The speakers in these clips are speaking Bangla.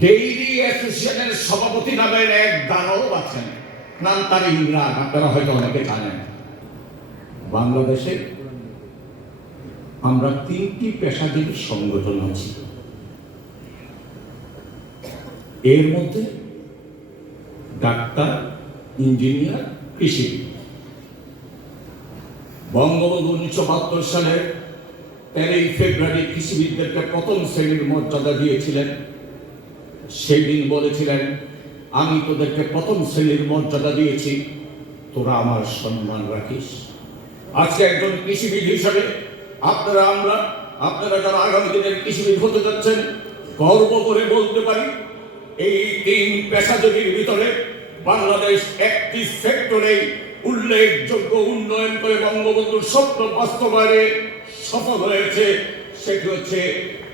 ডেইরি অ্যাসোসিয়েশনের সভাপতি নামের এক দানব আছেন। নাম তার ইমরান। আপনারা হয়তো অনেকে জানেন। বাংলাদেশে আমরা তিনটি পেশাজীবী সংগঠন আছি। এর মধ্যে ডাক্তার, ইঞ্জিনিয়ার কৃষিবিদ বঙ্গবন্ধু উনিশশো বাহাত্তর সালের তেরোই ফেব্রুয়ারি কৃষিবিদদেরকে প্রথম শ্রেণির মর্যাদা দিয়েছিলেন। সেদিন বলেছিলেন, আমি তোদেরকে প্রথম শ্রেণির মর্যাদা দিয়েছি। তোরা আমার সম্মান রাখিস। আজকে একজন কৃষিবিদ হিসাবে আপনারা, আমরা, আপনারা যারা আগামী দিনের কৃষিবিদ হতে যাচ্ছেন, গর্ব করে বলতে পারি, এই তিন পেশাজীবীর ভিতরে বাংলাদেশ একটি সেক্টরে উল্লেখযোগ্য উন্নয়ন করে বঙ্গবন্ধুর স্বপ্ন বাস্তবায়নে সফল হয়েছে, সেটি হচ্ছে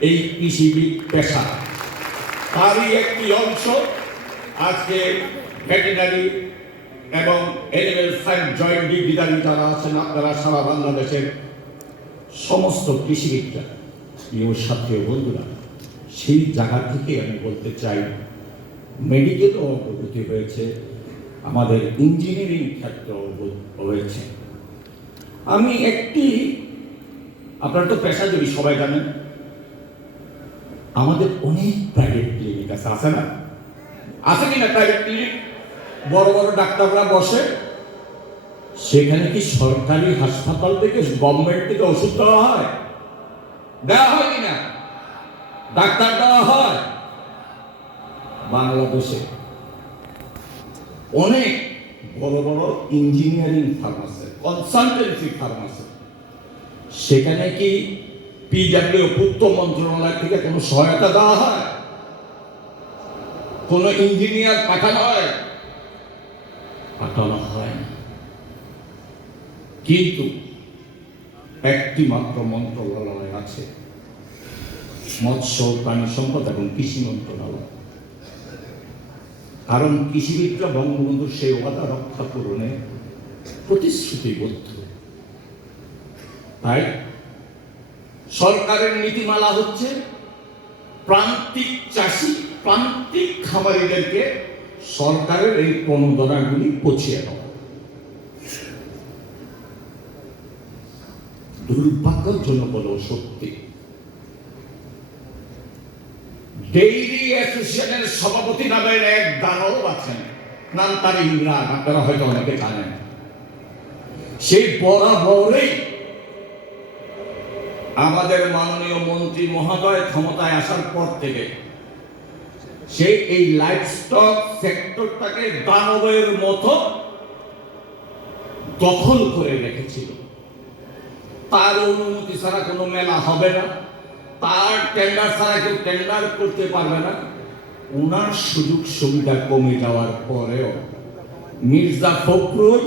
এই কৃষিবিদ পেশা। তারই একটি অংশ আজকে ভেটেনারি এবং এনিমেল সায়েন্স জয়েন্ট ডিগ্রিধারী যারা আছেন, আপনারা সারা বাংলাদেশের সমস্ত কৃষিবিদরা, প্রিয় সাথী বন্ধুরা, সেই জায়গা থেকে আমি বলতে চাই মেডিকেলও অগ্রগতি হয়েছে, আমাদের ইঞ্জিনিয়ারিং ক্ষেত্রে হয়েছে। আমি একটি, আপনারা তো পেশাজীবী, সবাই জানেন, আমাদের অনেক প্রাইভেট ক্লিনিক আছে না? আছে কি না প্রাইভেট ক্লিনিক বড় বড় ডাক্তাররা বসে। সেখানে কি সরকারি হাসপাতাল থেকে গভর্নমেন্ট থেকে ওষুধ দেওয়া হয়? দেওয়া হয় কি না ডাক্তার দেওয়া হয়। বাংলাদেশে অনেক বড় বড় ইঞ্জিনিয়ারিং ফার্ম আছে কনসালটেন্সি ফার্ম সেখানে কি পিডাব্লিউ পূর্ত মন্ত্রণালয় থেকে কোনো সহায়তা দেওয়া হয়? কোনো ইঞ্জিনিয়ার পাঠানো হয়? পাঠানো হয় না। কিন্তু একটি মাত্র মন্ত্রণালয় আছে। মৎস্য, প্রাণী সম্পদ এবং কৃষি মন্ত্রণালয়। কারণ কৃষিবিদরা বঙ্গবন্ধুর সেই ওয়াদা রক্ষা পূরণে প্রতিশ্রুতিবদ্ধ। তাই সরকারের নীতিমালা হচ্ছে প্রান্তিক চাষি প্রান্তিক খামারিদেরকে সরকারের এই প্রণোদনাগুলি পৌঁছিয়ে দেওয়া। দুর্ভাগ্যজনক হলেও সত্যি। ডেইরি অ্যাসোসিয়েশনের সভাপতি নামের এক দানব আছেন। নাম তার ইমরান, আপনারা হয়তো অনেকে জানেন। সেই বরাবরই আমাদের মাননীয় মন্ত্রী মহোদয় ক্ষমতায় আসার পর থেকে সে এই লাইফ স্টক সেক্টরটাকে দানবের মতো দখল করে রেখেছিল। তার অনুমতি ছাড়া কোনো মেলা হবে না। তার টেন্ডার ছাড়া কেউ টেন্ডার করতে পারবে না। ওনার সুযোগ সুবিধা কমে যাওয়ার পরেও মির্জা ফখরুল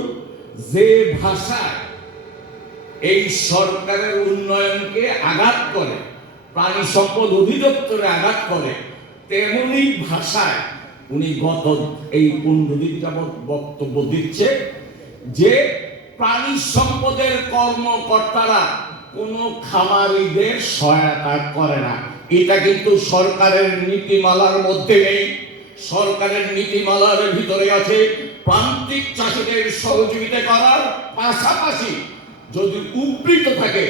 যে ভাষায় এই সরকারের উন্নয়নকে আঘাত করে, প্রাণী সম্পদ অধিদপ্তরে আঘাত করে তেমনি ভাষায় উনি গত এই পনেরো দিন যাবৎ বক্তব্য দিচ্ছে যে প্রাণী সম্পদের কর্মকর্তারা কোনো খামারিদের সহায়তা করে না। এটা কিন্তু সরকারের নীতিমালার মধ্যে নেই। সরকারের নীতিমালার ভিতরে আছে প্রান্তিক চাষীদের সহযোগিতা করার পাশাপাশি যদি উবৃত থাকে,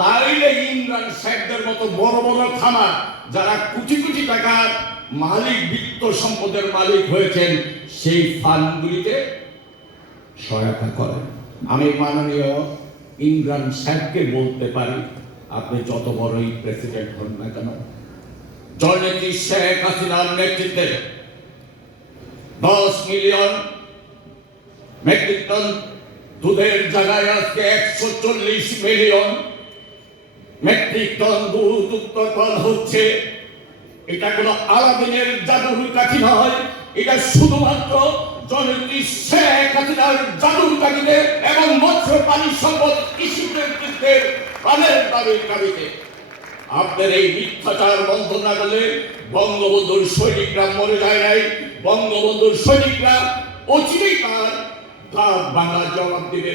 তাইলে ইমরান সাহেবদের মতো বড় বড় খামার যারা কোটি কোটি টাকার মালিক, বিত্ত সম্পদের মালিক হয়েছেন, সেই ফান্ডগুলিতে সহায়তা করেন। আমি মাননীয় ইমরান সাহেবকে বলতে পারি, আপনি যত বড়ই প্রেসিডেন্ট হন না কেন জননেত্রী শেখ হাসিনার নেতৃত্বে দশ মিলিয়ন মেট্রিক টন দুধের জায়গায় আজকে একশো চল্লিশ মিলিয়ন মেট্রিক টন দুধ উৎপাদন হচ্ছে, এটা কোনো আলাদিনের জাদুর কাঠি নয়, এটা শুধুমাত্র জননেত্রী শেখ হাসিনার জাদুর কাঠিতে এবং মৎস্য পানি সম্পদ কৃষি নেতৃত্বের প্রাণের দাবির দাবিতে আপনার এই মিথ্যাচার বন্ধ না বঙ্গবন্ধুর সৈনিকরা মরে যায় নাই, বঙ্গবন্ধুর সৈনিকরা অচিরেই তার বাংলার জবাব দিবে।